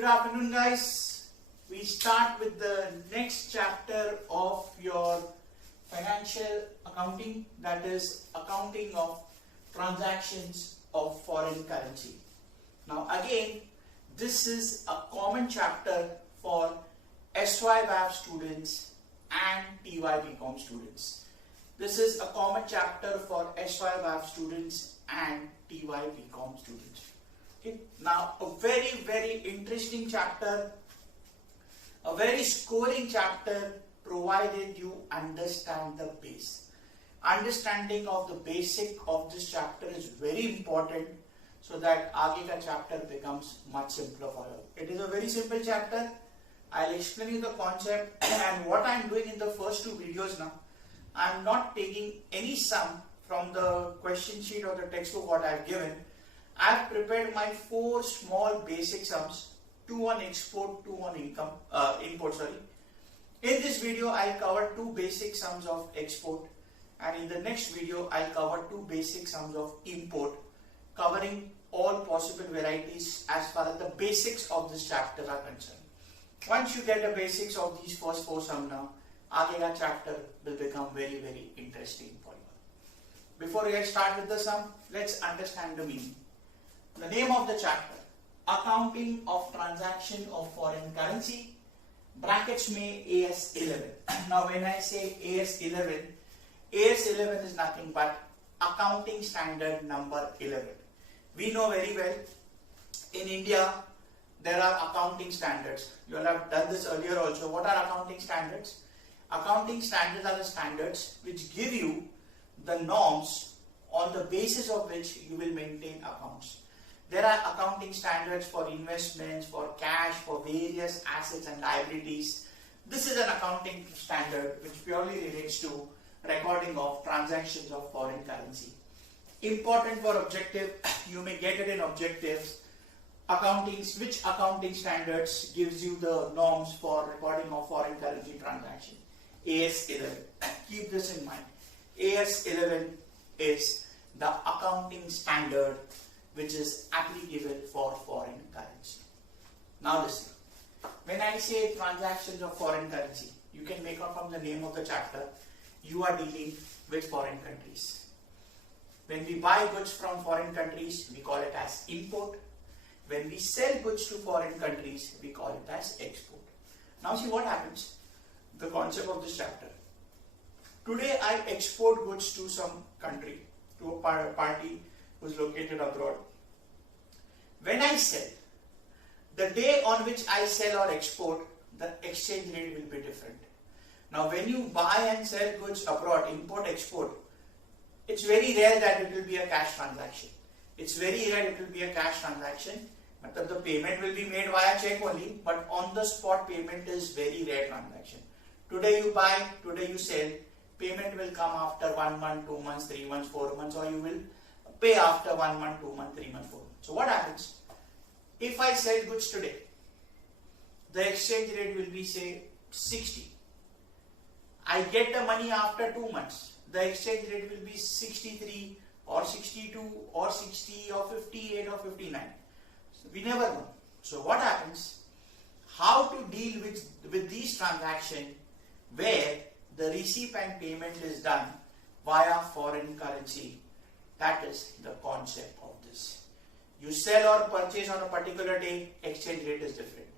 good afternoon guys. We start with the next chapter of your financial accounting, that is accounting of transactions of foreign currency. Now again, this is a common chapter for SYBAF students and TYBCOM students. This is a common chapter for SYBAF students and TYBCOM students. Okay. Now a very interesting chapter, a very scoring chapter, provided you understand the base. Understanding of the basic of this chapter is very important so that aage ka chapter becomes much simpler for you. It is a very simple chapter. I'll explain you the concept and what I'm doing in the first two videos now. I'm not taking any sum from the question sheet or the textbook what I've given. I've prepared my 4 small basic sums, 2 on export, 2 on import. In this video, I'll cover 2 basic sums of export, and in the next video, I'll cover 2 basic sums of import, covering all possible varieties as far as the basics of this chapter are concerned. Once you get the basics of these first 4 sums now, aage ka chapter will become very interesting for you. Before we get started with the sum, let's understand the meaning. The name of the chapter, Accounting of Transaction of Foreign Currency, brackets में AS11. Now when I say AS11, AS11 is nothing but Accounting Standard number 11. We know very well, in India, there are accounting standards. You will have done this earlier also. What are accounting standards? Accounting standards are the standards which give you the norms on the basis of which you will maintain accounts. There are accounting standards for investments, for cash, for various assets and liabilities. This is an accounting standard which purely relates to recording of transactions of foreign currency. Important for objective, you may get it in objectives. Which accounting standards gives you the norms for recording of foreign currency transaction? AS11. Keep this in mind. AS11 is the accounting standard which is applicable for foreign currency. Now listen, when I say transactions of foreign currency, you can make out from the name of the chapter, you are dealing with foreign countries. When we buy goods from foreign countries, we call it as import. When we sell goods to foreign countries, we call it as export. Now see what happens, the concept of this chapter. Today I export goods to some country, to a party who is located abroad. When I sell, the day on which I sell or export, the exchange rate will be different. Now when you buy and sell goods abroad, import, export, it's very rare that it will be a cash transaction. It's very rare it will be a cash transaction. But the payment will be made via check only, but on the spot payment is very rare transaction. Today you buy, today you sell, payment will come after 1 month, 2 months, 3 months, 4 months, or you will pay after 1 month, 2 months, 3 months, 4 months. So what happens? If I sell goods today, the exchange rate will be say 60. I get the money after 2 months. The exchange rate will be 63 or 62 or 60 or 58 or 59. So we never know. So what happens? How to deal with these transactions where the receipt and payment is done via foreign currency? That is the concept of this. You sell or purchase on a particular day, exchange rate is different.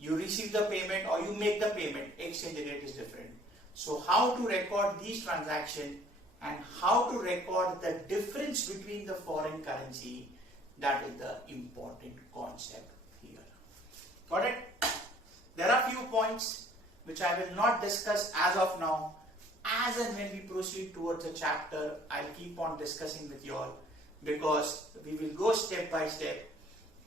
You receive the payment or you make the payment, exchange rate is different. So how to record these transactions and how to record the difference between the foreign currency, that is the important concept here. Got it? There are few points which I will not discuss as of now. As and when we proceed towards the chapter, I'll keep on discussing with you all, because we will go step by step.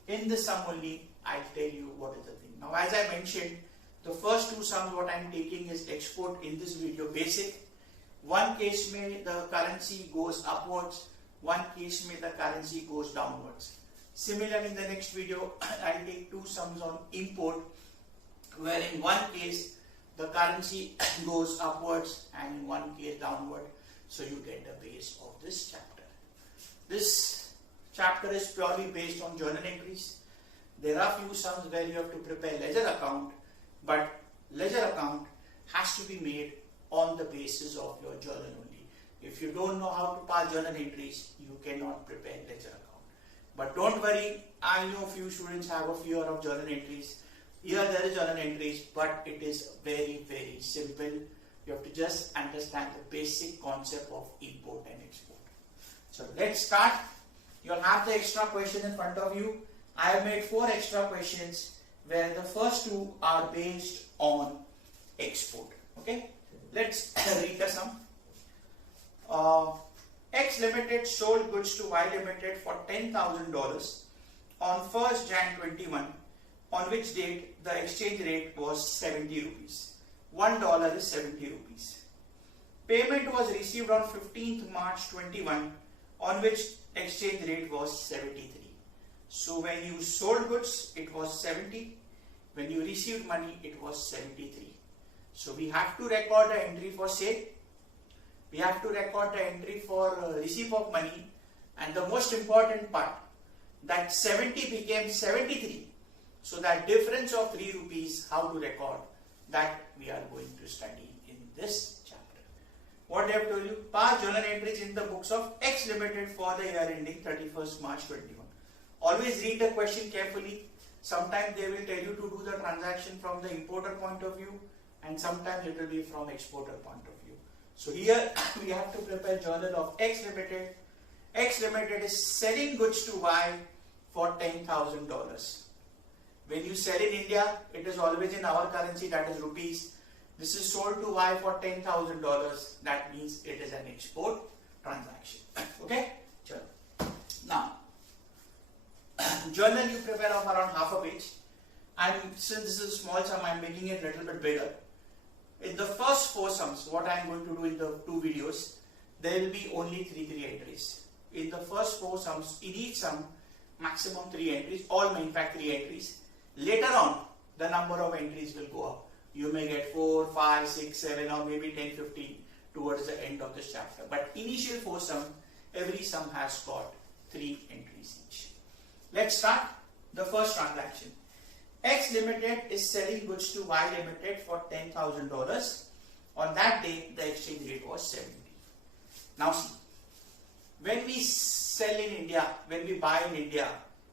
In this sum only, I'll tell you what is the thing. Now as I mentioned, the first 2 sums what I'm taking is export in this video basic. One case may the currency goes upwards, one case may the currency goes downwards. Similarly in the next video, I'll take 2 sums on import, where in one case the currency goes upwards and in one case downward. So you get the base of this chapter. This chapter is purely based on journal entries. There are few sums where you have to prepare ledger account, but ledger account has to be made on the basis of your journal only. If you don't know how to pass journal entries, you cannot prepare ledger account. But don't worry, I know few students have a fear of journal entries. Here there is journal entries, but it is very simple. You have to just understand the basic concept of import and export. So let's start. You'll have the extra question in front of you. I have made 4 extra questions where the first 2 are based on export. Okay, let's read the sum. X Limited sold goods to Y Limited for $10,000 on 1st Jan 21, on which date the exchange rate was 70 rupees. $1 is 70 rupees. Payment was received on 15th March 21, on which exchange rate was 73. So when you sold goods, it was 70. When you received money, it was 73. So we have to record the entry for sale. We have to record the entry for receipt of money. And the most important part, that 70 became 73. So that difference of 3 rupees, how to record, that we are going to study in this chapter. What I have told you, pass journal entries in the books of X Limited for the year ending 31st March 21. Always read the question carefully. Sometimes they will tell you to do the transaction from the importer point of view, and sometimes it will be from exporter point of view. So here we have to prepare journal of X Limited. X Limited is selling goods to Y for $10,000. When you sell in India, it is always in our currency, that is rupees. This is sold to Y for $10,000. That means it is an export transaction. Okay? Sure. Now, journal you prepare of around half a page. And since this is a small sum, I am making it a little bit bigger. In the first 4 sums, what I am going to do in the 2 videos, there will be only 3 entries. In the first 4 sums, in each sum, maximum 3 entries, all in fact 3 entries. Later on, the number of entries will go up. You may get 4, 5, 6, 7 or maybe 10, 15 towards the end of this chapter. But initial 4 sum, every sum has got 3 entries each. Let's start the first transaction. X Limited is selling goods to Y Limited for $10,000. On that day, the exchange rate was 70. Now see, when we sell in India, when we buy in India,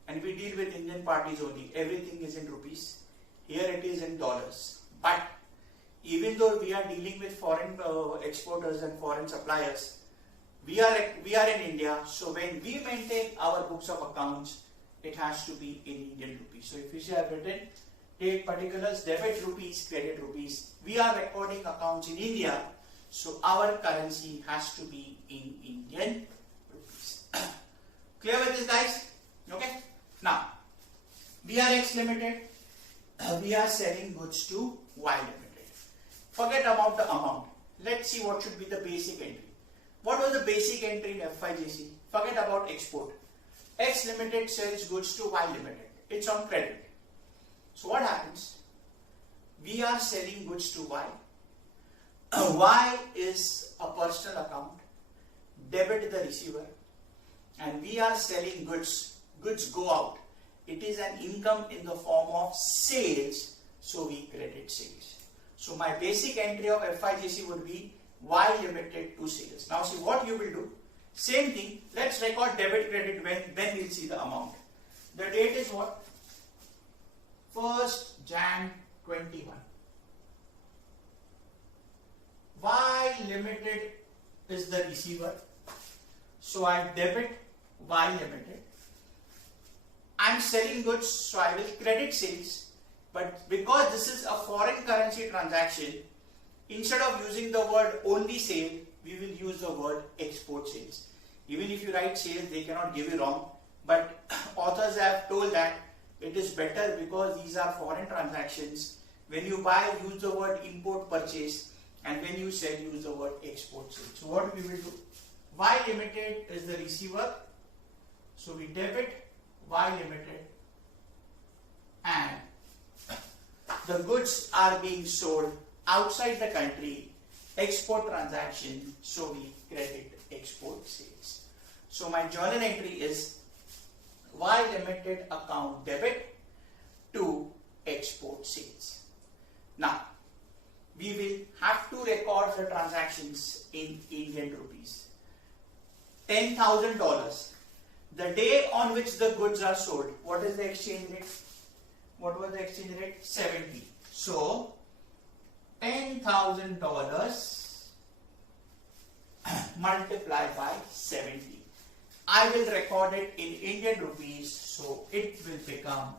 and we deal with Indian parties only, everything is in rupees. Here it is in dollars. But even though we are dealing with foreign exporters and foreign suppliers, we are in India. So when we maintain our books of accounts, it has to be in Indian rupees. So if we say I've written date particulars, debit rupees, credit rupees, we are recording accounts in India. So our currency has to be in Indian rupees. Clear with this, guys? Okay. Now, we are X Limited. We are selling goods to Y Limited. Forget about the amount. Let's see what should be the basic entry. What was the basic entry in FYJC? Forget about export. X Limited sells goods to Y Limited. It's on credit. So what happens? We are selling goods to Y. Y is a personal account. Debit the receiver. And we are selling goods. Goods go out. It is an income in the form of sales. So we credit sales. So my basic entry of FYJC would be Y Limited to sales. Now see what you will do. Same thing, let's record debit credit when we'll see the amount. The date is what? 1st Jan 21. Y Limited is the receiver. So I debit Y Limited. I'm selling goods, so I will credit sales. But because this is a foreign currency transaction, instead of using the word only sale, we will use the word export sales. Even if you write sales, they cannot give you wrong. But authors have told that it is better because these are foreign transactions. When you buy, use the word import purchase. And when you sell, use the word export sale. So what we will do? Y Limited is the receiver. So we debit Y Limited. And the goods are being sold outside the country. Export transaction, so we credit export sales. So my journal entry is Y Limited account debit to export sales. Now, we will have to record the transactions in Indian rupees. $10,000. The day on which the goods are sold, what is the exchange rate? What was the exchange rate? 70. So, $10,000 multiplied by 70. I will record it in Indian rupees, so it will become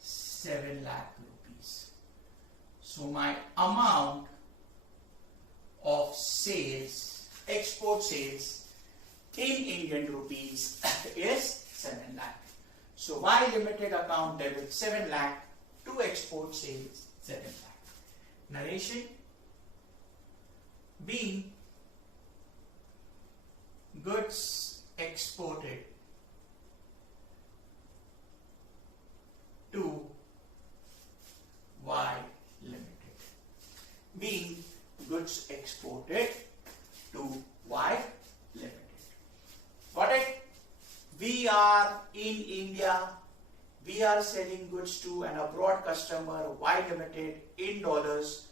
7 lakh rupees. So my amount of sales, export sales in Indian rupees is 7 lakh. So Y Limited account debit 7 lakh to export sales 7 lakh. Narration being goods exported to Y Limited. Being goods exported to Y Limited. Got it? We are in India. We are selling goods to an abroad customer, Y Limited, in dollars.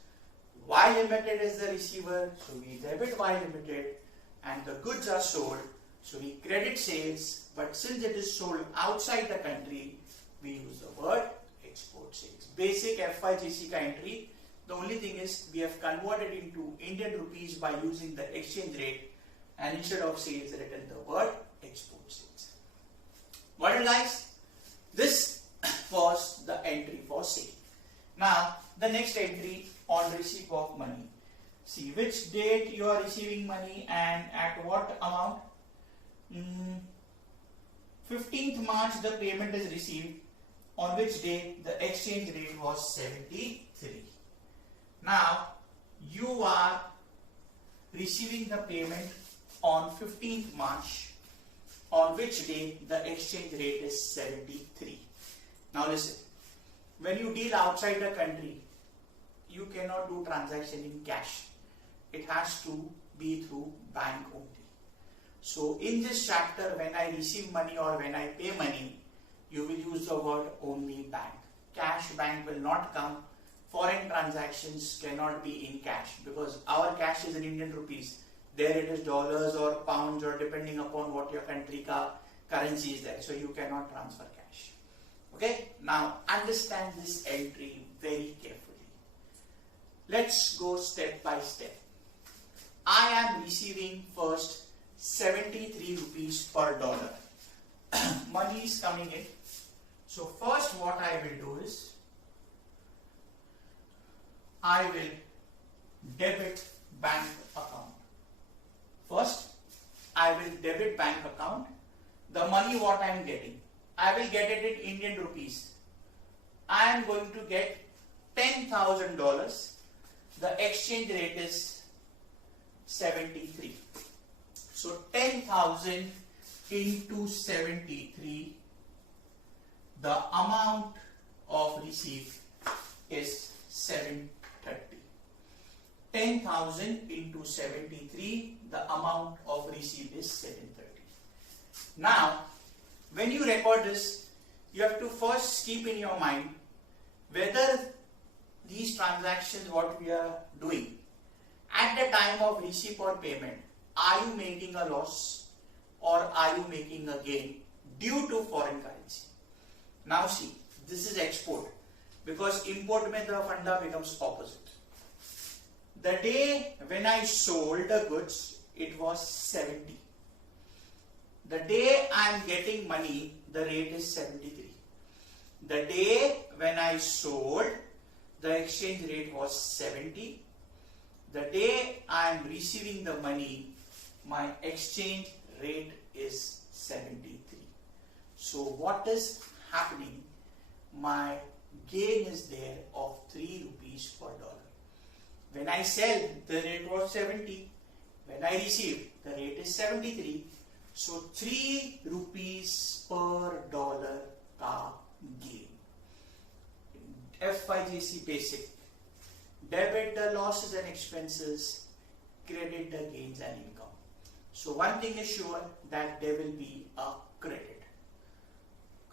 Y Limited is the receiver, so we debit Y Limited, and the goods are sold, so we credit sales, but since it is sold outside the country, we use the word export sales. Basic SYBAF ka entry. The only thing is we have converted into Indian rupees by using the exchange rate, and instead of sales written the word export sales. Got it, guys? This was the entry for sale. Now the next entry on receipt of money. See which date you are receiving money and at what amount. 15th March the payment is received, on which day the exchange rate was 73. Now you are receiving the payment on 15th March, on which day the exchange rate is 73. Now listen, when you deal outside the country, you cannot do transaction in cash. It has to be through bank only. So in this chapter, when I receive money or when I pay money, you will use the word only bank. Cash bank will not come. Foreign transactions cannot be in cash because our cash is in Indian rupees. There it is dollars or pounds or depending upon what your country currency is there. So you cannot transfer cash. Okay. Now understand this entry very carefully. Let's go step by step. I am receiving first 73 rupees per dollar. Money is coming in. So first what I will do is I will debit bank account. First, I will debit bank account. The money what I am getting, I will get it in Indian rupees. I am going to get $10,000. The exchange rate is 73. So 10,000 into 73, the amount of receipt is 730. 10,000 into 73, the amount of receipt is 730. Now, when you record this, you have to first keep in your mind whether these transactions what we are doing at the time of receipt or payment, are you making a loss or are you making a gain due to foreign currency? Now see, this is export because import mein the funda becomes opposite. The day when I sold the goods, it was 70. The day I am getting money, the rate is 73. The day when I sold, the exchange rate was 70. The day I am receiving the money, my exchange rate is 73. So what is happening? My gain is there of 3 rupees per dollar. When I sell, the rate was 70. When I receive, the rate is 73. So 3 rupees per dollar ka gain. SYBAF basic. Debit the losses and expenses, credit the gains and income. So one thing is sure that there will be a credit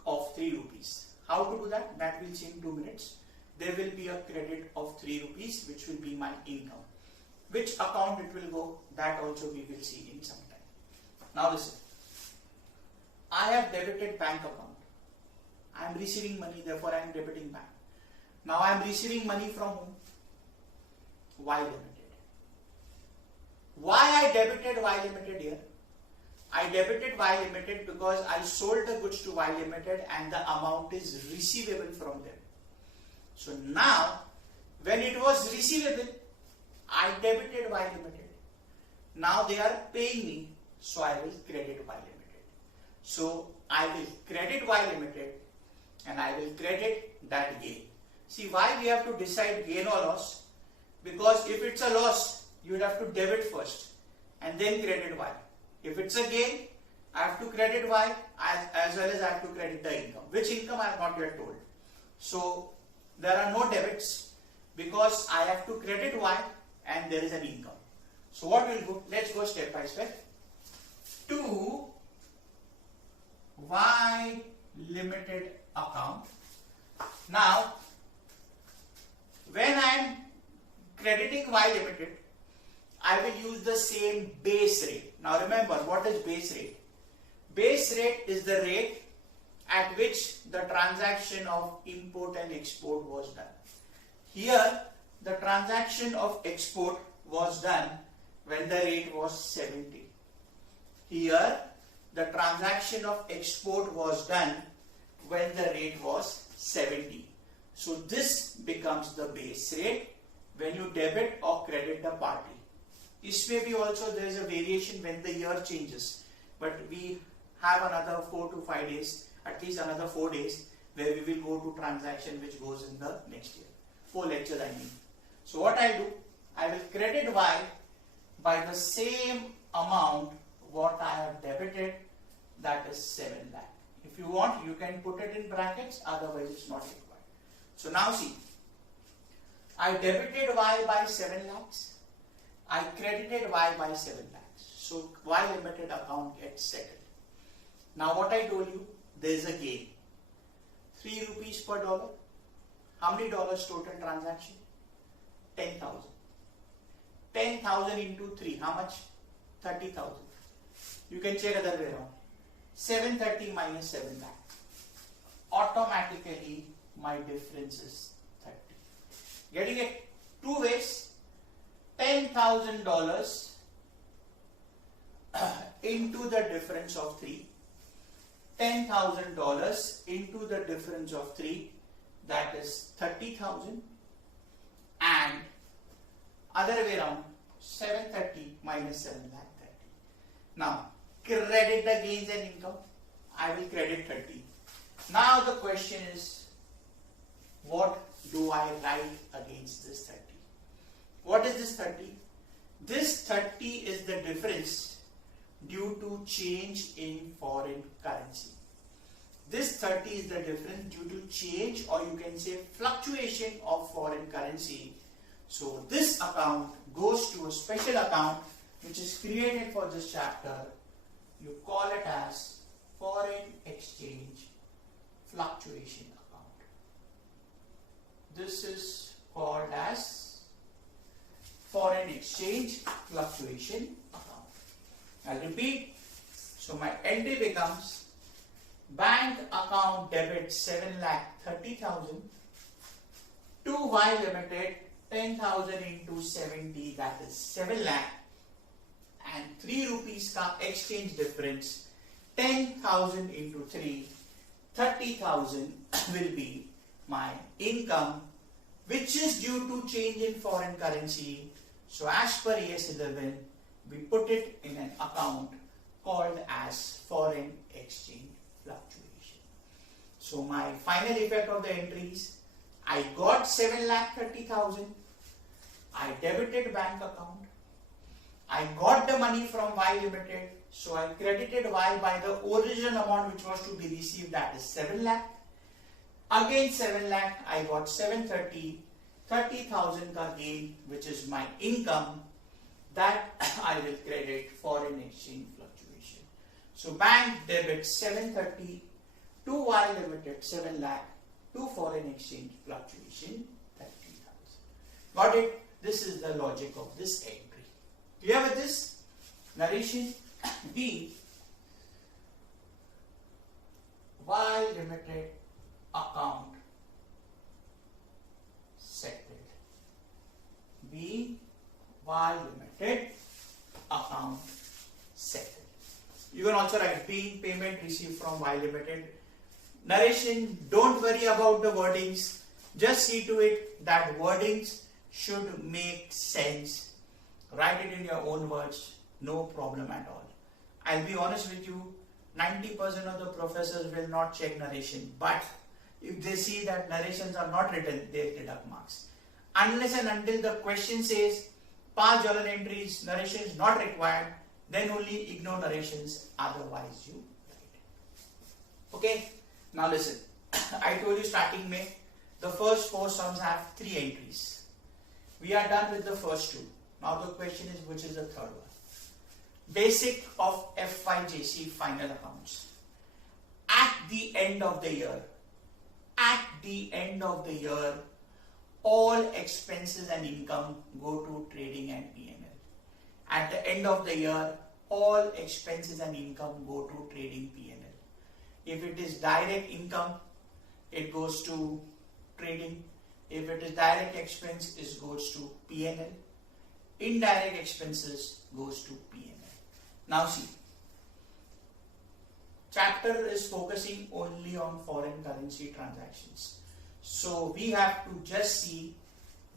of 3 rupees. How to do that? That we'll see in 2 minutes. There will be a credit of 3 rupees, which will be my income. Which account it will go, that also we will see in some time. Now listen. I have debited bank account. I am receiving money, therefore I am debiting bank. Now I am receiving money from whom? Y Limited. Why I debited Y Limited here? I debited Y Limited because I sold the goods to Y Limited and the amount is receivable from them. So now, when it was receivable, I debited Y Limited. Now they are paying me, so I will credit Y Limited. So I will credit Y Limited and I will credit that gain. See why we have to decide gain or loss? Because if it's a loss, you will have to debit first and then credit Y. If it's a gain, I have to credit Y as well as I have to credit the income. Which income I have not yet told. So there are no debits because I have to credit Y and there is an income. So what will go? Let's go step by step. To Y Limited account. Now, when I am crediting Y Limited, I will use the same base rate. Now remember, what is base rate? Base rate is the rate at which the transaction of import and export was done. Here, the transaction of export was done when the rate was 70. Here, the transaction of export was done when the rate was 70. So this becomes the base rate when you debit or credit the party. This may be also there is a variation when the year changes, but we have another 4 to 5 days, at least another 4 days, where we will go to transaction which goes in the next year. 4 lectures I mean. So what I do, I will credit Y by the same amount what I have debited, that is 7 lakh. If you want, you can put it in brackets, otherwise it's not required. So now see, I debited Y by 7 lakhs. I credited Y by 7 lakhs. So Y Limited account gets settled. Now what I told you, there is a gain. 3 rupees per dollar. How many dollars total transaction? 10,000. 10,000 into 3, how much? 30,000. You can check other way around. 730 minus 7 lakh. Automatically my difference is 30. Getting it? 2 ways. $10,000 into the difference of 3. $10,000 into the difference of 3, that is 30,000, and other way around, 730 minus 7 lakh 30. Now credit the gains and income. I will credit 30. Now the question is, what do I write against this 30? What is this 30? This 30 is the difference due to change in foreign currency. This 30 is the difference due to change, or you can say fluctuation of foreign currency. So this account goes to a special account which is created for this chapter. You call it as foreign exchange fluctuation account. This is called as foreign exchange fluctuation account. I'll repeat. So my entry becomes bank account debit 7,30,000 to Y Limited 10,000 into 70, that is 7 lakh, and 3 rupees ka exchange difference, 10,000 into 3, 30,000 will be my income, which is due to change in foreign currency. So as per AS 11, we put it in an account called as foreign exchange fluctuation. So my final effect of the entries, I got 7,30,000. I debited bank account. I got the money from Y Limited. So I credited Y by the original amount which was to be received, that is 7 lakh. Again 7 lakh, I got 730, 30,000 ka gain, which is my income, that I will credit foreign exchange fluctuation. So bank debits 730 to Y Limited 7 lakh to foreign exchange fluctuation 30,000. Got it? This is the logic of this entry. Clear with this? Narration B. While limited account settled. B. While limited account settled. You can also write B. Payment received from while limited. Narration, don't worry about the wordings. Just see to it that wordings should make sense. Write it in your own words. No problem at all. I'll be honest with you, 90% of the professors will not check narration. But if they see that narrations are not written, they'll deduct marks. Unless and until the question says past journal entries, narration is not required, then only ignore narrations, otherwise you write. Okay, now listen. I told you starting May, the first 4 sums have 3 entries. We are done with the first 2. Now the question is, which is the third one? Basic of FYJC final accounts. At the end of the year, all expenses and income go to trading and P&L. At the end of the year, all expenses and income go to trading P&L. If it is direct income, it goes to trading. If it is direct expense, it goes to P&L. Indirect expenses goes to P&L. Now see, chapter is focusing only on foreign currency transactions. So we have to just see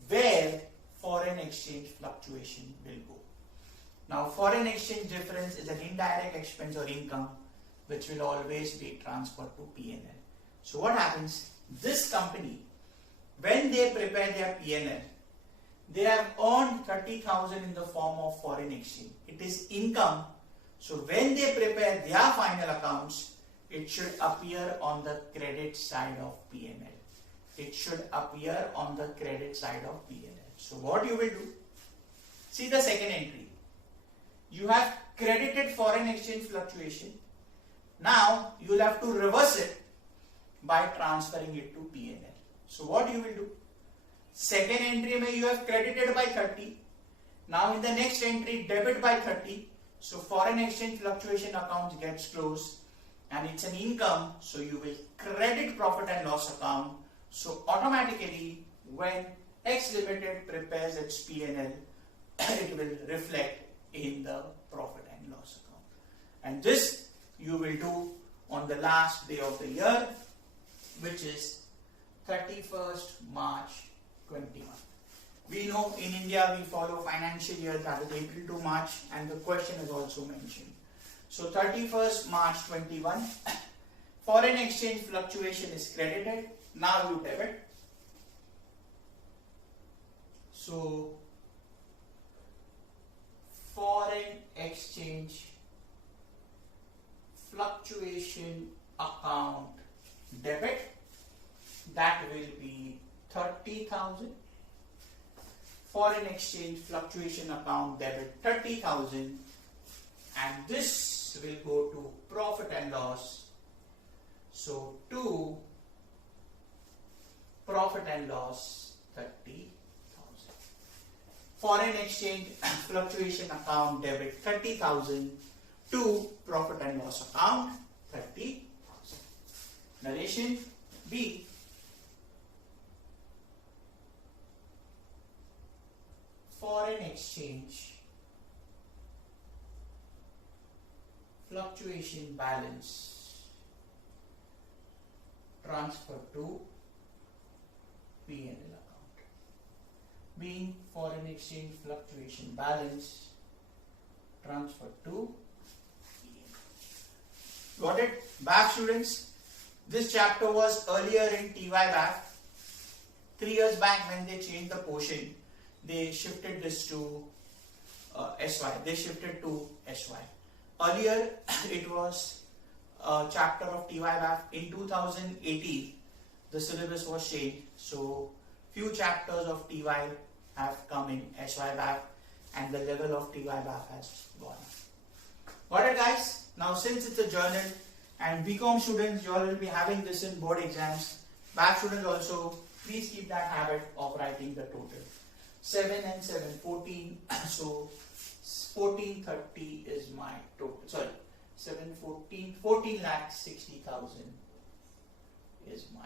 where foreign exchange fluctuation will go. Now foreign exchange difference is an indirect expense or income which will always be transferred to P&L. So what happens? This company, when they prepare their P&L, they have earned 30,000 in the form of foreign exchange. It is income. So when they prepare their final accounts, it should appear on the credit side of P&L. It should appear on the credit side of P&L. So what you will do? See the second entry. You have credited foreign exchange fluctuation. Now you will have to reverse it by transferring it to P&L. So what you will do? Second entry may you have credited by 30. Now in the next entry, debit by 30. So foreign exchange fluctuation account gets closed and it's an income. So you will credit profit and loss account. So automatically when X Limited prepares its P&L, it will reflect in the profit and loss account. And this you will do on the last day of the year, which is 31st March 21. We know in India we follow financial year, that is April to March, and the question is also mentioned. So 31st March 21, foreign exchange fluctuation is credited. Now you debit. So foreign exchange fluctuation account debit, that will be 30,000. Foreign exchange fluctuation account debit 30,000, and this will go to profit and loss. So to profit and loss 30,000. Foreign exchange fluctuation account debit 30,000 to profit and loss account 30,000. Narration B. Foreign exchange fluctuation balance transfer to P&L account. Being foreign exchange fluctuation balance transfer to P&L. Got it? BAF students, this chapter was earlier in TYBCOM. 3 years back when they changed the portion, they shifted this to SY. They shifted to SY. Earlier, it was a chapter of TYBCOM. In 2018, the syllabus was changed. So, few chapters of TY have come in SYBAF and the level of TYBCOM has gone up. Got it, guys? Now, since it's a journal and BCom students, you all will be having this in board exams. BAF students also, please keep that habit of writing the total. 7 and 7, 14. So 1430 is my total. Sorry, 14 lakh 60,000 is my.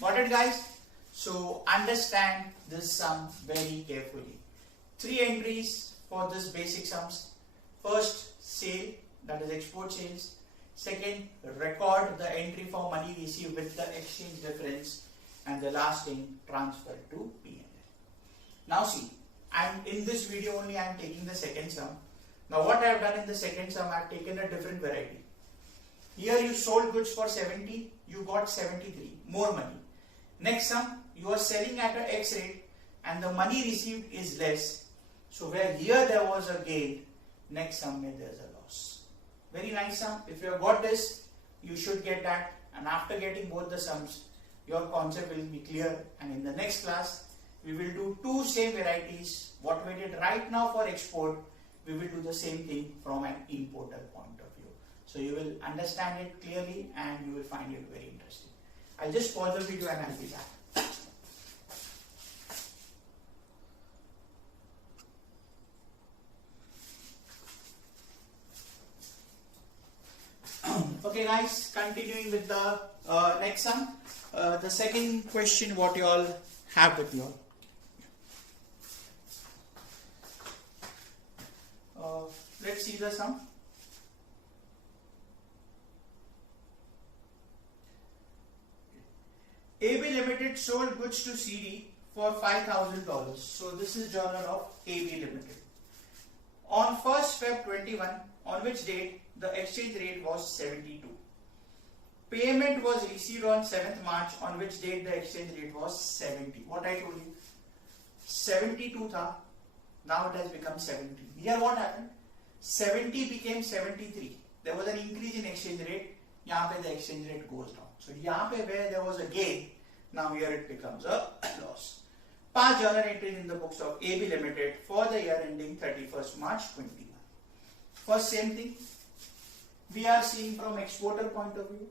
Got it, guys? So understand this sum very carefully. 3 entries for this basic sums. First, sale, that is export sales. Second, record the entry for money received with the exchange difference. And the last thing, transfer to P&L. Now see, in this video only I am taking the second sum. Now what I have done in the second sum, I have taken a different variety. Here you sold goods for 70, you got 73, more money. Next sum, you are selling at an X rate and the money received is less. So where here there was a gain, next sum there is a loss. Very nice sum. If you have got this, you should get that, and after getting both the sums, your concept will be clear. And in the next class, we will do 2 same varieties. What we did right now for export, we will do the same thing from an importer point of view. So you will understand it clearly and you will find it very interesting. I'll just pause the video and I'll be back. Okay guys, continuing with the next sum. The second question what you all have with you all. Let's see the sum. AB Limited sold goods to CD for $5,000. So this is journal of AB Limited. On 1st Feb 21, on which date the exchange rate was 72. Payment was received on 7th March, on which date the exchange rate was 70. What I told you, 72 tha, now it has become 70. Here what happened? 70 became 73. There was an increase in exchange rate. Yahan pe the exchange rate goes down. So yahan pe where there was a gain, now here it becomes a loss. 5 journal entries in the books of AB Limited for the year ending 31st March 21. First, same thing. We are seeing from exporter point of view.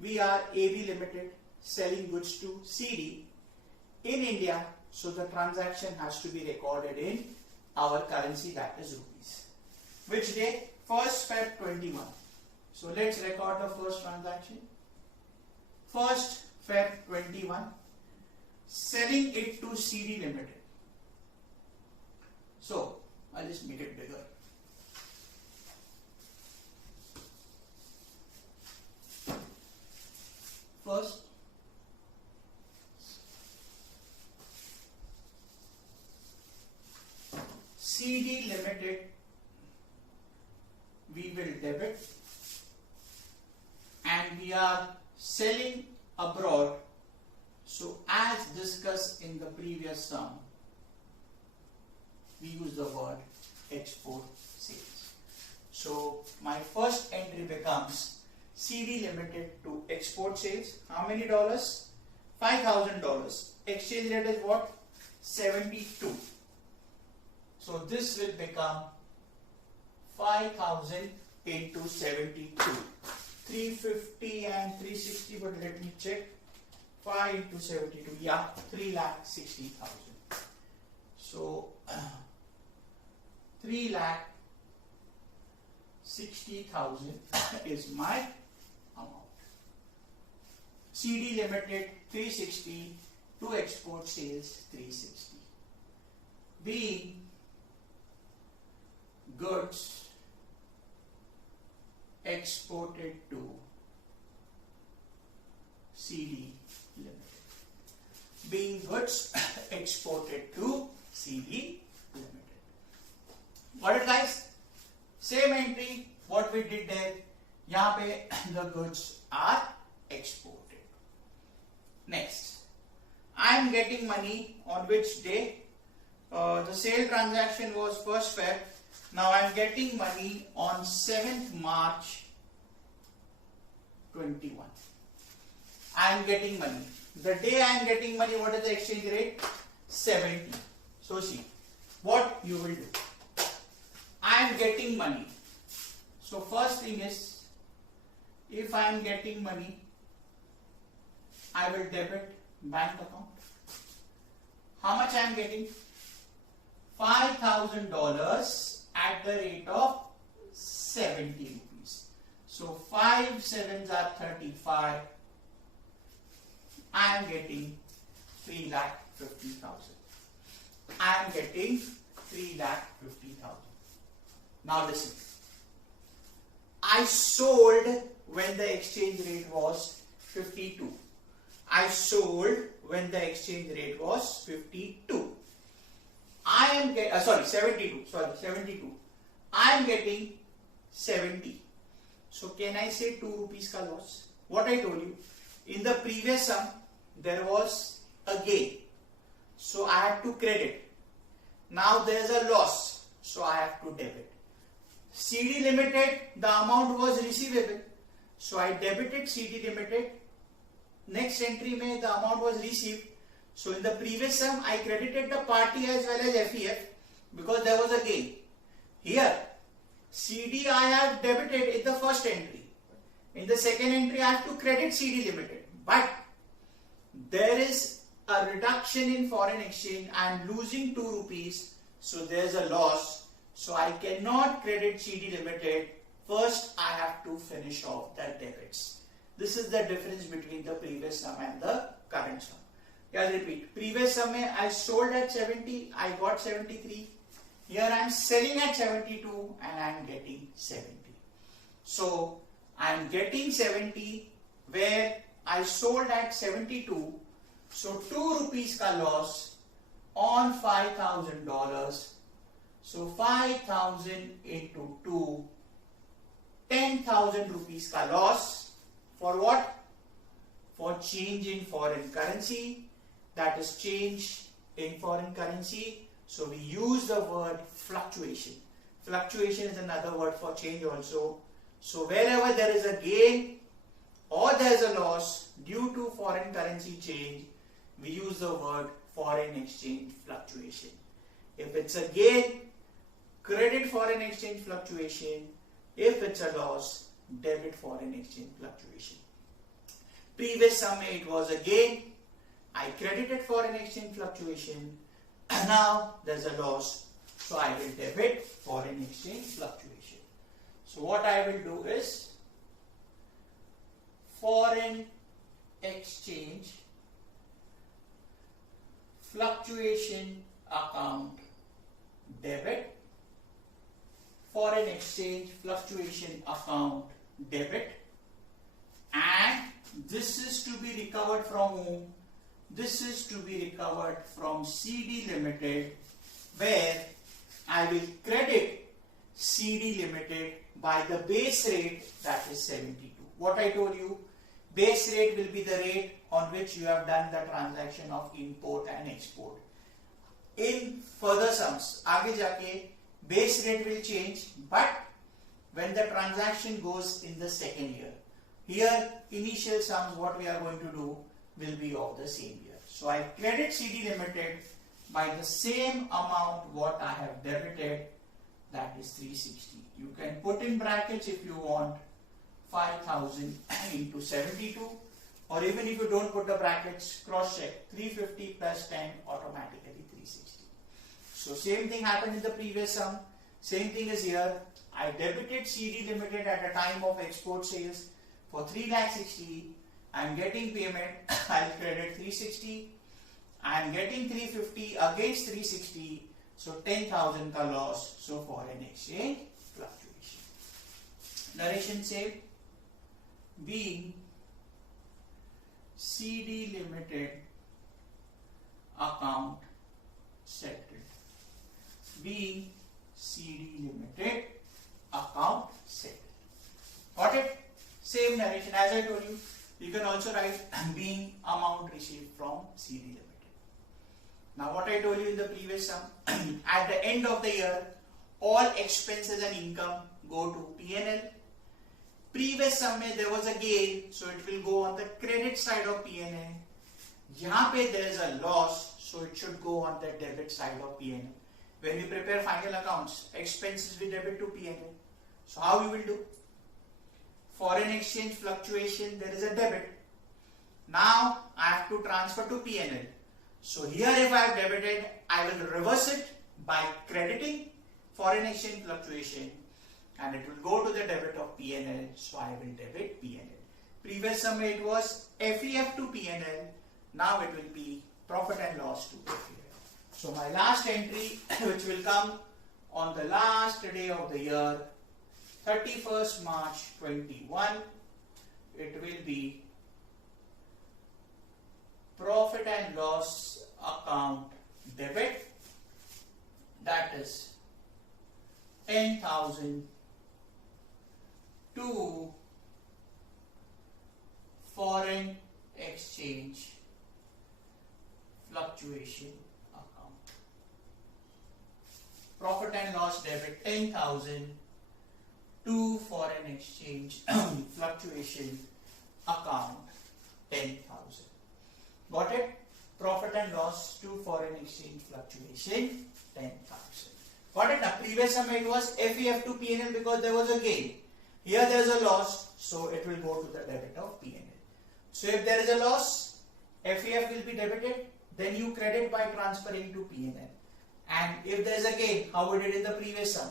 We are AB Limited selling goods to CD in India. So the transaction has to be recorded in our currency, that is rupees. Which day? 1st Feb 21. So let's record the first transaction. 1st Feb 21. Selling it to CD Limited. So I'll just make it bigger. First, CD Limited we will debit, and we are selling abroad. So as discussed in the previous sum, we use the word export sales. So my first entry becomes CD Limited to export sales. How many dollars? $5,000. Exchange rate is what? 72. So this will become 5,000 into 72. 350 and 360, but let me check. 5 into 72, yeah, 3,60,000. So 3,60,000 is my amount. CD Limited 360 to export sales 360. Being goods exported to CD Limited. Being goods exported to CD Limited. Got it, guys? Same entry, what we did there. Yahan pe the goods are exported. Next, I am getting money on which day? The sale transaction was 1st Feb. Now I am getting money on 7th March 21. I am getting money. The day I am getting money, what is the exchange rate? 70. So see, what you will do. I am getting money. So first thing is, if I am getting money, I will debit bank account. How much I am getting? $5,000 at the rate of 70 rupees. So 5 sevens are 35. I am getting 3,50,000. I am getting 3,50,000. Now listen. I sold when the exchange rate was 52. I sold when the exchange rate was 52. I am getting, 72. I am getting 70. So can I say 2 rupees ka loss? What I told you, in the previous sum, there was a gain. So I have to credit. Now there is a loss. So I have to debit. CD Limited, the amount was receivable. So I debited CD Limited. Next entry mein the amount was received. So in the previous sum, I credited the party as well as FEF because there was a gain. Here, CD I have debited in the first entry. In the second entry, I have to credit CD Limited. But there is a reduction in foreign exchange. I am losing 2 rupees. So there is a loss. So I cannot credit CD Limited. First, I have to finish off the debits. This is the difference between the previous sum and the current sum. I'll repeat. Previous sum I sold at 70, I got 73. Here I am selling at 72 and I am getting 70. So I am getting 70 where I sold at 72. So 2 rupees ka loss on $5,000. So 5,000 into 2, 10,000 rupees ka loss. For what? For change in foreign currency. That is change in foreign currency. So we use the word fluctuation. Fluctuation is another word for change also. So wherever there is a gain or there is a loss due to foreign currency change, we use the word foreign exchange fluctuation. If it's a gain, credit foreign exchange fluctuation. If it's a loss, debit foreign exchange fluctuation. Previous sum it was a gain. I credited foreign exchange fluctuation. Now there's a loss. So I will debit foreign exchange fluctuation. So what I will do is foreign exchange fluctuation account debit, foreign exchange fluctuation account debit, and this is to be recovered from whom? This is to be recovered from CD Limited, where I will credit CD Limited by the base rate, that is 72. What I told you, base rate will be the rate on which you have done the transaction of import and export. In further sums, आगे जाके base rate will change, but when the transaction goes in the second year. Here, initial sums, what we are going to do will be of the same year. So I credit CD Limited by the same amount what I have debited, that is 360. You can put in brackets if you want 5,000 into 72, or even if you don't put the brackets, cross check 350 plus 10 automatically 360. So same thing happened in the previous sum, same thing is here. I debited CD Limited at the time of export sales for 3,60,000. I am getting payment, I will credit 360. I am getting 350 against 360, so 10,000 ka loss, so foreign exchange fluctuation. Narration said, being CD Limited account settled. Being CD Limited account settled. Got it? Same narration as I told you. You can also write being amount received from CD Limited. Now what I told you in the previous sum, at the end of the year, all expenses and income go to P&L. Previous sum mein there was a gain, so it will go on the credit side of P&L. Yahan pe there is a loss, so it should go on the debit side of P&L. When we prepare final accounts, expenses we debit to P&L. So how we will do? foreign exchange fluctuation, there is a debit. Now I have to transfer to P&L. So here if I have debited, I will reverse it by crediting foreign exchange fluctuation and it will go to the debit of P&L. So I will debit P&L. Previous sum it was FEF to P&L. Now it will be profit and loss to FEF. So my last entry which will come on the last day of the year, 31st March 21, it will be profit and loss account debit, that is 10,000 to foreign exchange fluctuation account. Profit and loss debit 10,000 to foreign exchange fluctuation account 10,000. Got it? Profit and loss to foreign exchange fluctuation 10,000. Got it? Now previous sum it was FEF to P&L because there was a gain. Here there is a loss, so it will go to the debit of P&L. So if there is a loss, FEF will be debited, then you credit by transferring to P&L. And if there is a gain, how we did in the previous sum,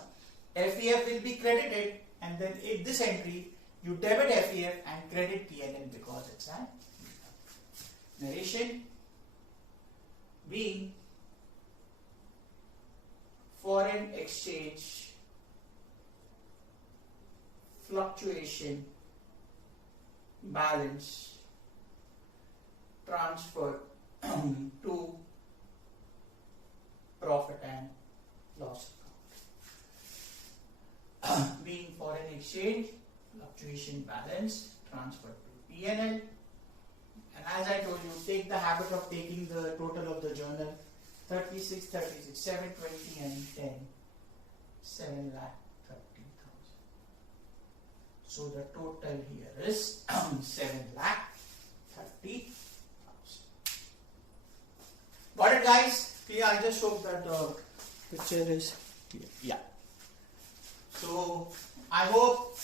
FEF will be credited, and then in this entry you debit FEF and credit P&L because it's an narration being foreign exchange fluctuation balance transferred to profit and loss account. Being foreign exchange fluctuation balance transferred to P&L. And as I told you, take the habit of taking the total of the journal 36, 720 and 10, 7,30,000. So the total here is 7,30,000. Got it, guys? Clear? I just hope that the picture is clear. Yeah. So I hope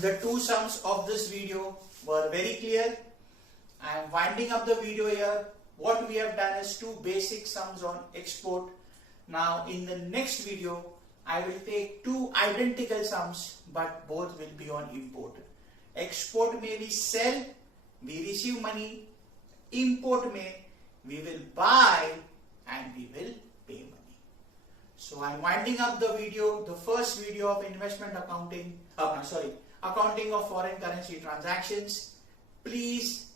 the two sums of this video were very clear. I am winding up the video here. What we have done is two basic sums on export. Now in the next video, I will take two identical sums, but both will be on import. Export may be sell, we receive money. Import may, we will buy and we will pay money. So I am winding up the video, the first video of investment accounting, accounting of foreign currency transactions. Please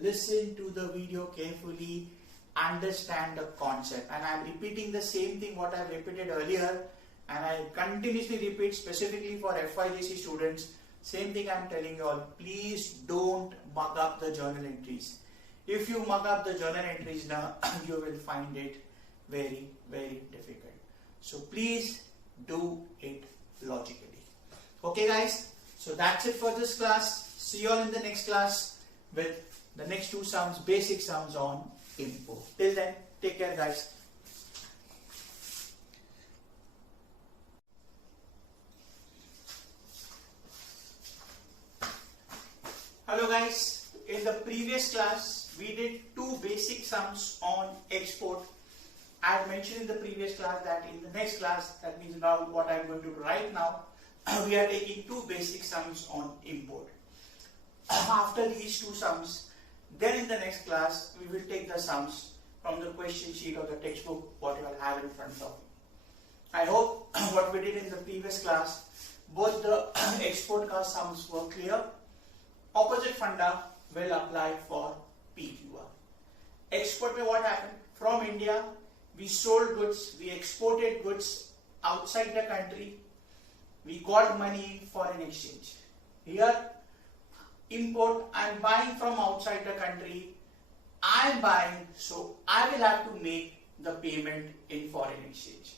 listen to the video carefully, understand the concept. And I am repeating the same thing what I have repeated earlier, and I continuously repeat specifically for SYBAF students. Same thing I am telling you all. Please don't mug up the journal entries. If you mug up the journal entries now, you will find it very, very difficult. So please do it logically. Okay guys, so that's it for this class. See you all in the next class with the next two sums, basic sums on import. Till then, take care guys. Hello guys, in the previous class we did two basic sums on export. I had mentioned in the previous class that in the next class, that means now what I am going to do right now, we are taking two basic sums on import. After these two sums, then in the next class we will take the sums from the question sheet or the textbook what you will have in front of you. I hope what we did in the previous class, both the export cost sums were clear. Opposite funda will apply for PQR. Export mein what happened? From India, we sold goods, we exported goods outside the country, we got money in foreign exchange. Here, import, I am buying from outside the country, I am buying, so I will have to make the payment in foreign exchange.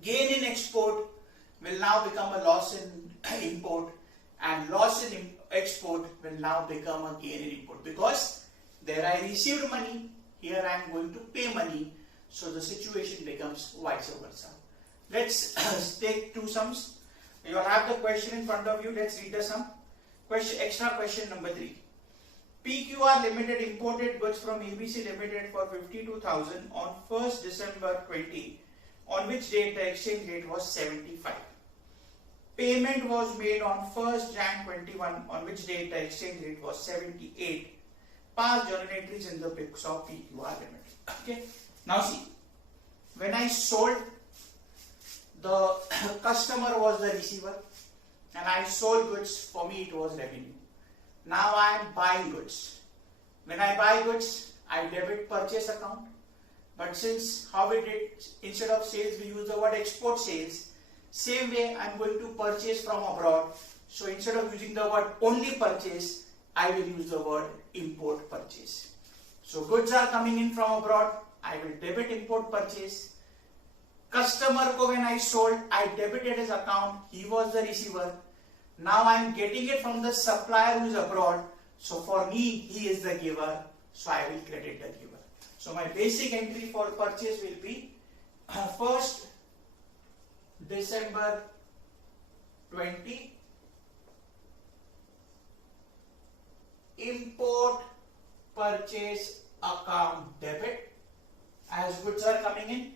Gain in export will now become a loss in import, and loss in export will now become a gain in import, because there I received money, here I am going to pay money, so the situation becomes vice versa. Let's take two sums. You will have the question in front of you. Let's read the sum. Extra question number 3. PQR Limited imported goods from ABC Limited for 52,000 on 1st December 20, on which date the exchange rate was 75. Payment was made on 1st Jan 21, on which date the exchange rate was 78. Past journal entries in the books of PQR Limited. Okay. Now see, when I sold, the customer was the receiver, and I sold goods. For me, it was revenue. Now I am buying goods. When I buy goods, I debit purchase account. But since how we did, instead of sales, we use the word export sales. Same way, I am going to purchase from abroad. So instead of using the word only purchase, I will use the word import purchase. So goods are coming in from abroad. I will debit import purchase. Customer ko when I sold, I debited his account. He was the receiver. Now I am getting it from the supplier who is abroad. So for me, he is the giver. So I will credit the giver. So my basic entry for purchase will be 1st December 20, import purchase account debit, as goods are coming in.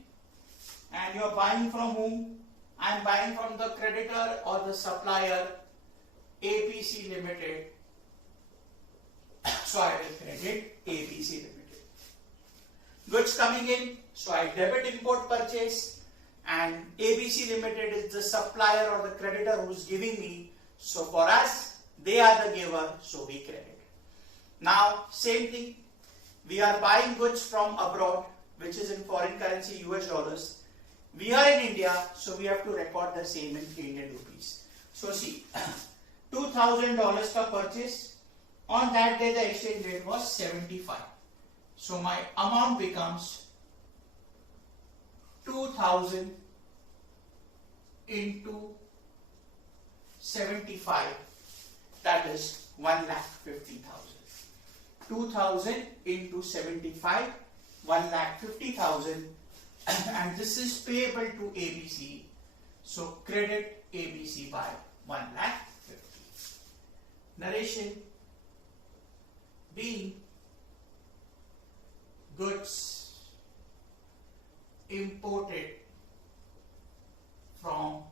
And you are buying from whom? I am buying from the creditor or the supplier, ABC Limited. So I will credit ABC Limited. Goods coming in, so I debit import purchase, and ABC Limited is the supplier or the creditor who is giving me. So for us, they are the giver, so we credit. Now, same thing, we are buying goods from abroad, which is in foreign currency, US dollars. We are in India, so we have to record the same in Indian rupees. So see, $2,000 per purchase. On that day, the exchange rate was 75. So my amount becomes 2,000 into 75. That is 1,50,000. 2,000 into 75, 1,50,000. And this is payable to ABC. So credit ABC by 1,50,000. Narration: being goods imported from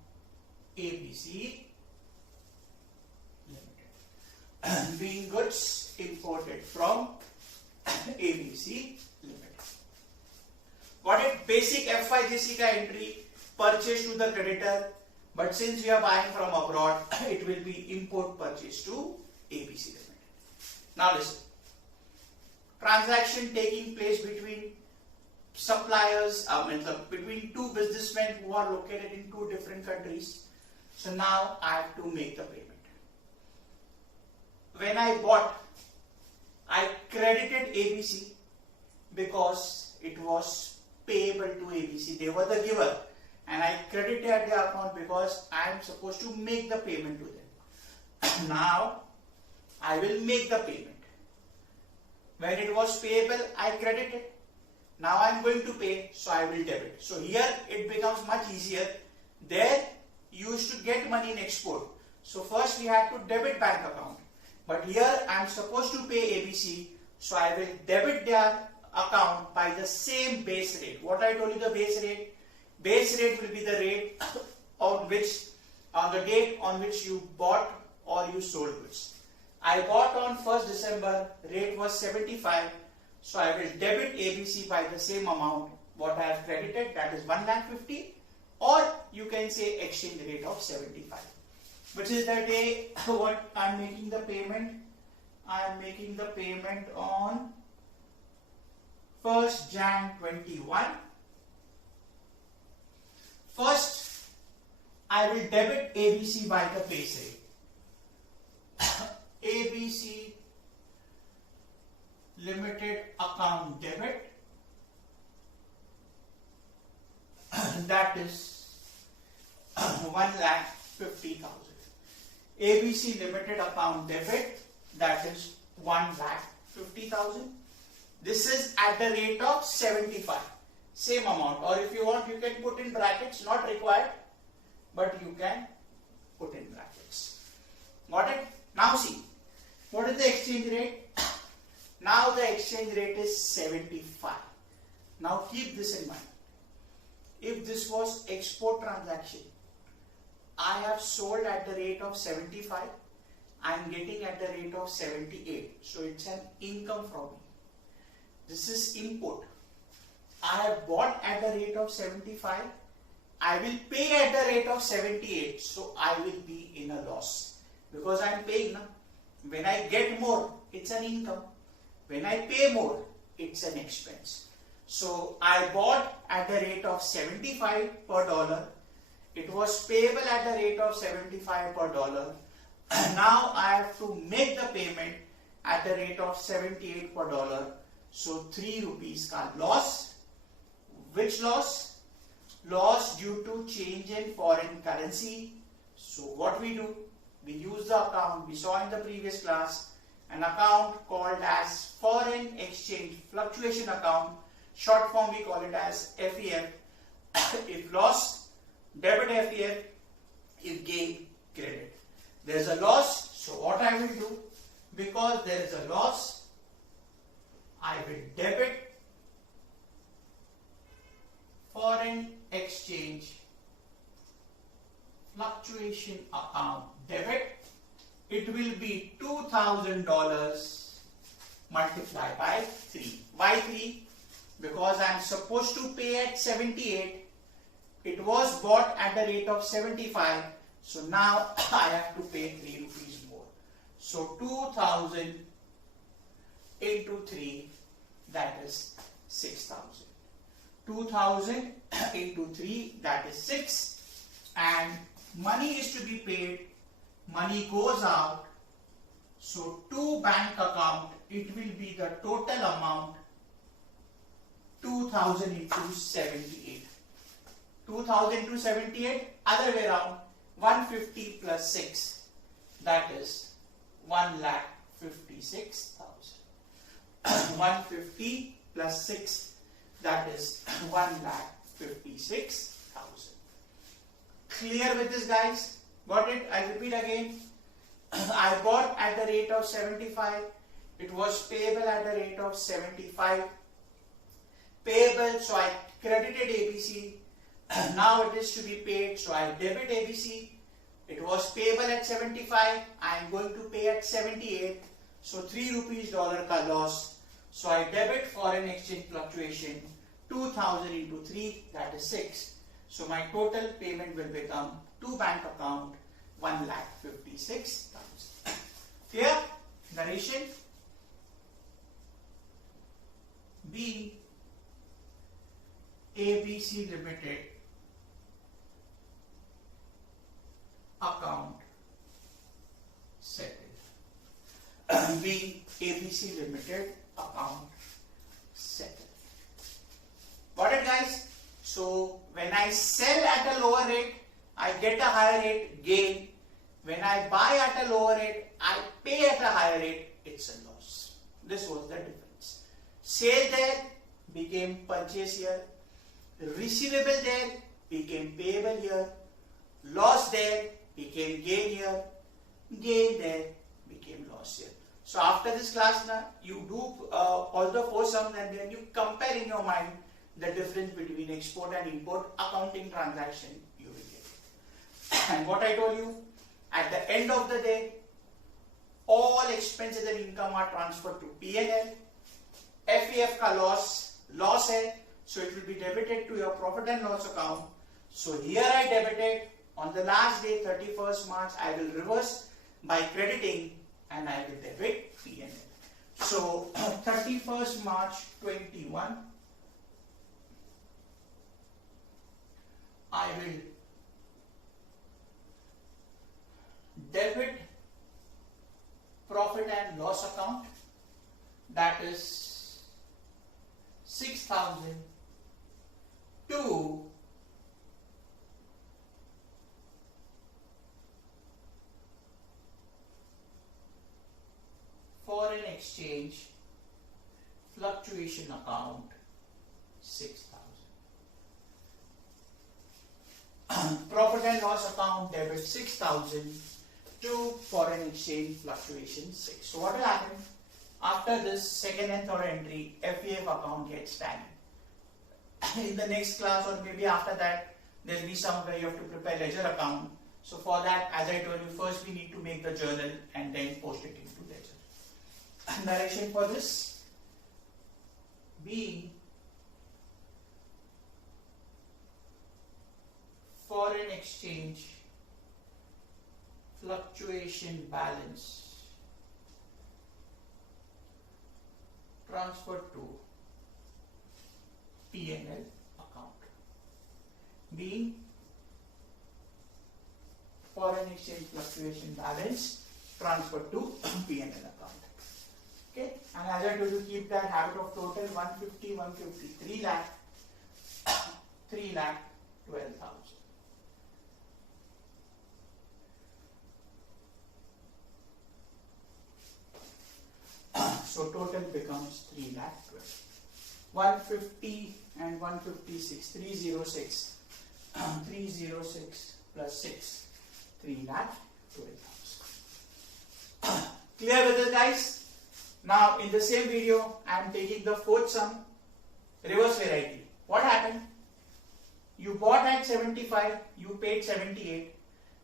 ABC Limited. Being goods imported from ABC Limited. Got it? Basic FIGC ka entry, purchase to the creditor, but since we are buying from abroad, it will be import purchase to ABC Limited. Now listen. Transaction taking place between suppliers, between two businessmen who are located in two different countries. So now I have to make the payment. When I bought, I credited ABC because it was payable to ABC. They were the giver, and I credited their account because I am supposed to make the payment to them. Now I will make the payment. When it was payable, I credited. Now I am going to pay, so I will debit. So here it becomes much easier. There you used to get money in export. So first we had to debit bank account. But here I am supposed to pay ABC, so I will debit their account by the same base rate. What I told you, the base rate? Base rate will be the rate on the date on which you bought or you sold goods. I bought on 1st December, rate was 75, so I will debit ABC by the same amount what I have credited, that is 1,50,000, or you can say exchange rate of 75. Which is the day what I am making the payment? I am making the payment on 1st Jan 21. First, I will debit ABC by the base rate. ABC Limited account debit, that is 1,50,000. ABC Limited account debit, that is 1,50,000. This is at the rate of 75. Same amount, or if you want, you can put in brackets, not required, but you can exchange rate? Now the exchange rate is 75. Now keep this in mind. If this was export transaction, I have sold at the rate of 75. I am getting at the rate of 78. So it's an income from me. This is import. I have bought at the rate of 75. I will pay at the rate of 78. So I will be in a loss. Because I am paying. When I get more, it's an income. When I pay more, it's an expense. So I bought at the rate of 75 per dollar. It was payable at the rate of 75 per dollar. Now I have to make the payment at the rate of 78 per dollar. So 3 rupees ka loss. Which loss? Loss due to change in foreign currency. So what we do? We use the account we saw in the previous class. An account called as foreign exchange fluctuation account. Short form we call it as FEF. If loss, debit FEF. If gain, credit. There is a loss, so what I will do? Because there is a loss, I will debit foreign exchange fluctuation account debit. It will be $2,000 multiplied by 3. Why 3? Because I am supposed to pay at 78. It was bought at the rate of 75. So now I have to pay 3 rupees more. So 2000 into 3, that is 6000. 2000 into 3, that is 6. And money is to be paid. Money goes out. So to bank account, it will be the total amount 2000 into 78. 2000 to 78, other way around, 150 plus 6, that is 1,56,000. 150 plus 6, that is 1,56,000. Clear with this, guys? Got it? I'll repeat again. I bought at the rate of 75. It was payable at the rate of 75. Payable, so I credited ABC. Now it is to be paid, so I debit ABC. It was payable at 75. I am going to pay at 78. So 3 rupees dollar ka loss. So I debit foreign exchange fluctuation 2000 into 3, that is 6. So my total payment will become to bank account 1,56,000. Clear? Narration. B. ABC Limited account settled. B. ABC Limited account settled. Got it, guys? So when I sell at a lower rate, I get a higher rate, gain. When I buy at a lower rate, I pay at a higher rate, it's a loss. This was the difference. Sale there became purchase here. Receivable there became payable here. Loss there became gain here. Gain there became loss here. So after this class, now you do all the 4 sums and then you compare in your mind the difference between export and import accounting transaction you will get. And what I told you, at the end of the day, all expenses and income are transferred to P&L. FEF ka loss hai, so it will be debited to your profit and loss account. So here I debited. On the last day, 31st March, I will reverse by crediting and I will debit P&L. So 31st March 21, I will debit profit and loss account, that is 6,000 to foreign exchange fluctuation account 6,000. Profit and loss account debit 6,000 to foreign exchange fluctuation 6. So what will happen? After this second and third entry, FEF account gets tallied. In the next class or maybe after that, there will be some way you have to prepare ledger account. So for that, as I told you, first we need to make the journal and then post it into ledger. Narration for this being foreign exchange fluctuation balance transferred to P&L account. Being foreign exchange fluctuation balance transferred to P&L account. Okay, and as I told you, keep that habit of total 150, 150, 3 lakh, 3 lakh 12,000. So total becomes 3 lakh 12. 150 and 156, 306, 306 plus 6, 3 lakh 12,000. Clear with this, guys? Now in the same video, I am taking the fourth sum, reverse variety. What happened? You bought at 75, you paid 78.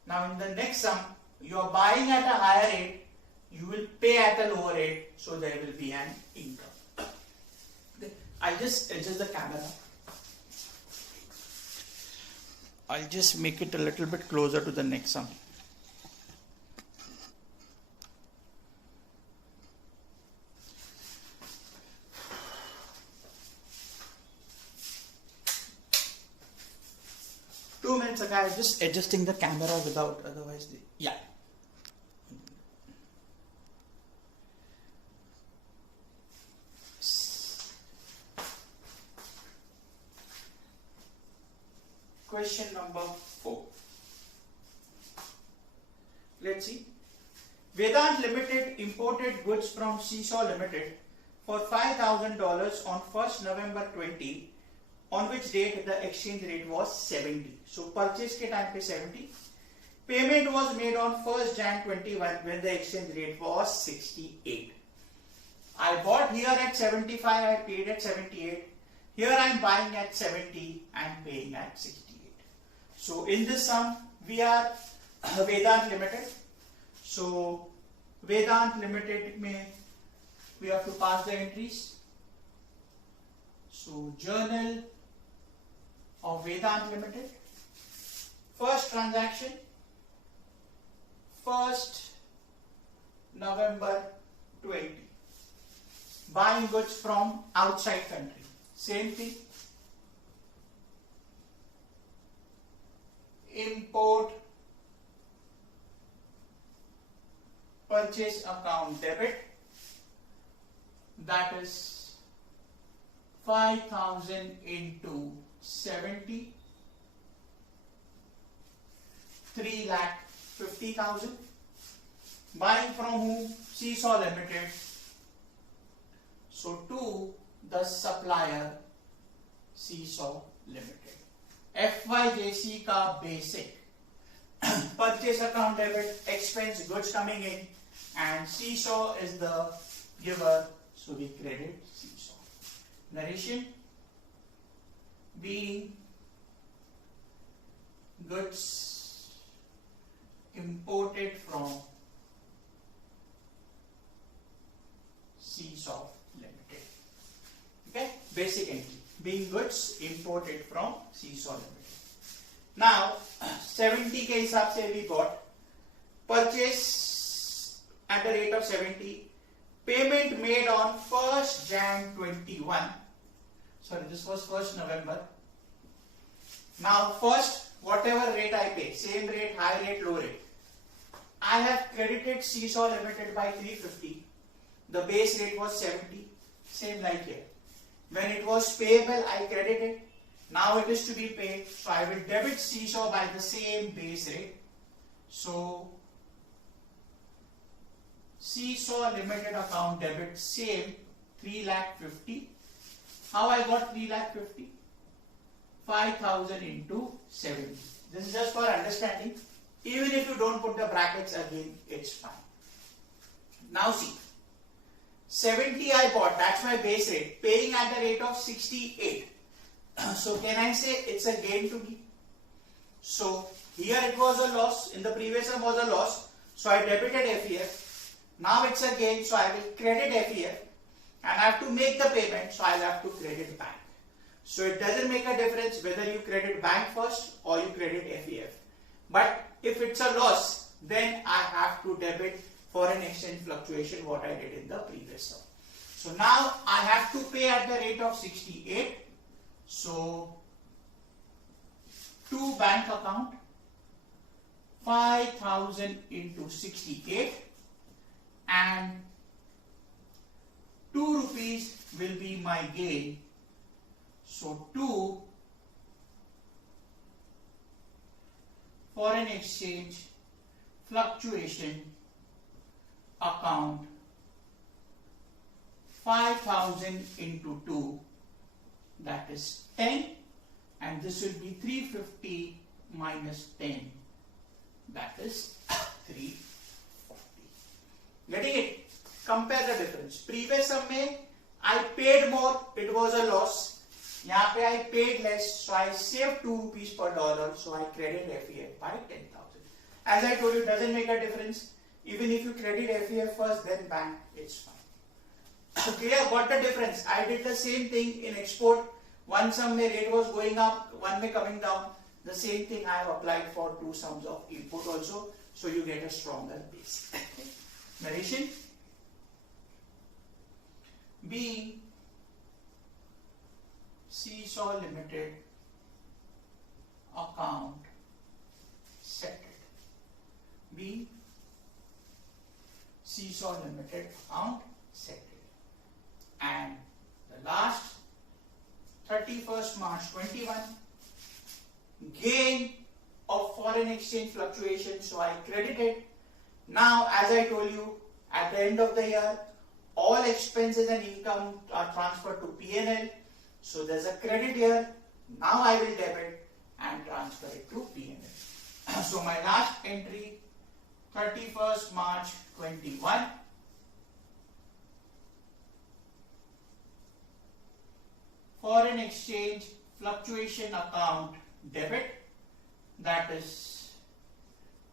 Now in the next sum, you are buying at a higher rate, you will pay at a lower rate, so there will be an income. I'll just adjust the camera. I'll just make it a little bit closer to the next sum. Okay, I was just adjusting the camera without, otherwise, yeah. Question number 4. Let's see. Vedant Limited imported goods from Seesaw Limited for $5,000 on 1st November 20, on which date the exchange rate was 70. So purchase ke time pe 70. Payment was made on 1st Jan 21 when the exchange rate was 68. I bought here at 75, I paid at 78. Here I am buying at 70 and paying at 68. So in this sum, we are Vedant Limited. So Vedant Limited mein we have to pass the entries. So journal of Vedant Limited. First transaction, 1st November 20. Buying goods from outside country. Same thing. Import purchase account debit, that is 5,000 into 70, 3,50,000. Buying from whom? Seesaw Limited. So to the supplier Seesaw Limited. FYJC ka basic. Purchase account debit, expense, goods coming in, and Seesaw is the giver, so we credit Seesaw. Narration being goods imported from Seesaw Limited. Okay, basic entry. Being goods imported from Seesaw Limited. Now 70 के हिसाब से we bought, purchase at the rate of 70, payment made on 1st Jan 21. Sorry, this was 1st November. Now first, whatever rate I pay, same rate, high rate, low rate, I have credited Seesaw Limited by 350. The base rate was 70, same like here. When it was payable, I credited. Now it is to be paid, so I will debit Seesaw by the same base rate. So Seesaw Limited account debit same 3,50,000. How I got 3,50,000? 5,000 into 70. This is just for understanding. Even if you don't put the brackets again, it's fine. Now see, 70 I bought, that's my base rate, paying at the rate of 68. So can I say it's a gain to me? So here it was a loss, in the previous one was a loss, so I debited FEF. Now it's a gain, so I will credit FEF, and I have to make the payment, so I'll have to credit bank. So it doesn't make a difference whether you credit bank first or you credit FEF. But if it's a loss, then I have to debit foreign exchange fluctuation, what I did in the previous one. So now I have to pay at the rate of 68. So to bank account, 5,000 into 68, and 2 rupees will be my gain. So to foreign exchange fluctuation account, 5,000 into 2, that is 10, and this will be 350 minus 10, that is 340. Getting it? Compare the difference. Previous sum mein I paid more, it was a loss. Yahan pe I paid less, so I saved 2 rupees per dollar, so I credit FEF by 10,000. As I told you, it doesn't make a difference. Even if you credit FEF first, then bank, it's fine. Clear? Got the difference? I did the same thing in export. One sum mein rate was going up, one mein coming down. The same thing I have applied for 2 sums of import also, so you get a stronger base. Narration. Being Seesaw Limited account settled. Being Seesaw Limited account settled. And the last 31st March 21, gain of foreign exchange fluctuation, so I credited. Now, as I told you, at the end of the year, all expenses and income are transferred to P&L. So there's a credit here. Now I will debit and transfer it to P&L. So my last entry, 31st March 21. Foreign exchange fluctuation account debit, that is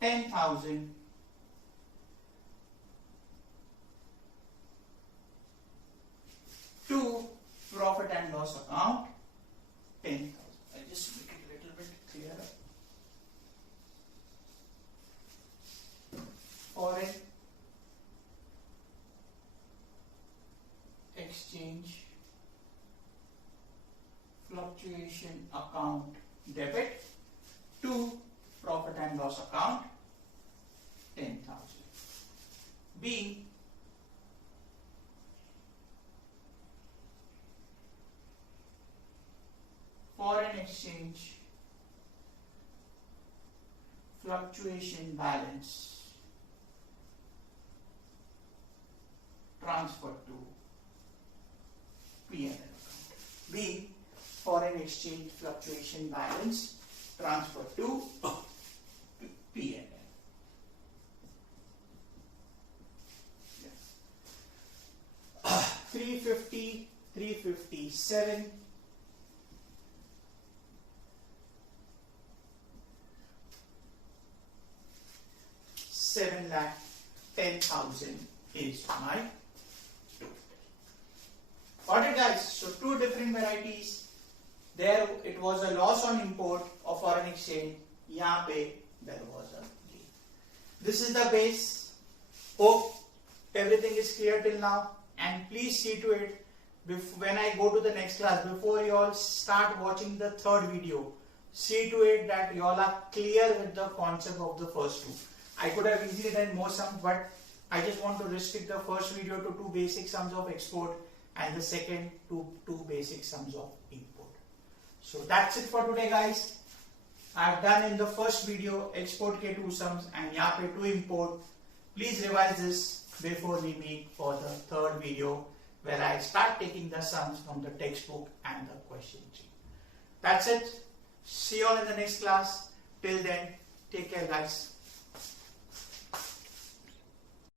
10,000. To profit and loss account, 10,000. I'll just make it a little bit clearer. Foreign exchange fluctuation account debit to profit and loss account, 10,000. Being foreign exchange fluctuation balance transferred to P&L account. B, foreign exchange fluctuation balance transferred to P&L. Yeah. 350, 357. 7,10,000 is my total. Got it, guys? So 2 different varieties. There it was a loss on import of foreign exchange. Yahan pe there was a gain. This is the base. Hope everything is clear till now. And please see to it when I go to the next class, before you all start watching the 3rd video, see to it that you all are clear with the concept of the first 2. I could have easily done more sums, but I just want to restrict the first video to 2 basic sums of export and the second to 2 basic sums of import. So that's it for today, guys. I have done in the first video export ke 2 sums and yahan pe 2 import. Please revise this before we meet for the 3rd video where I start taking the sums from the textbook and the question sheet. That's it. See you all in the next class. Till then, take care, guys.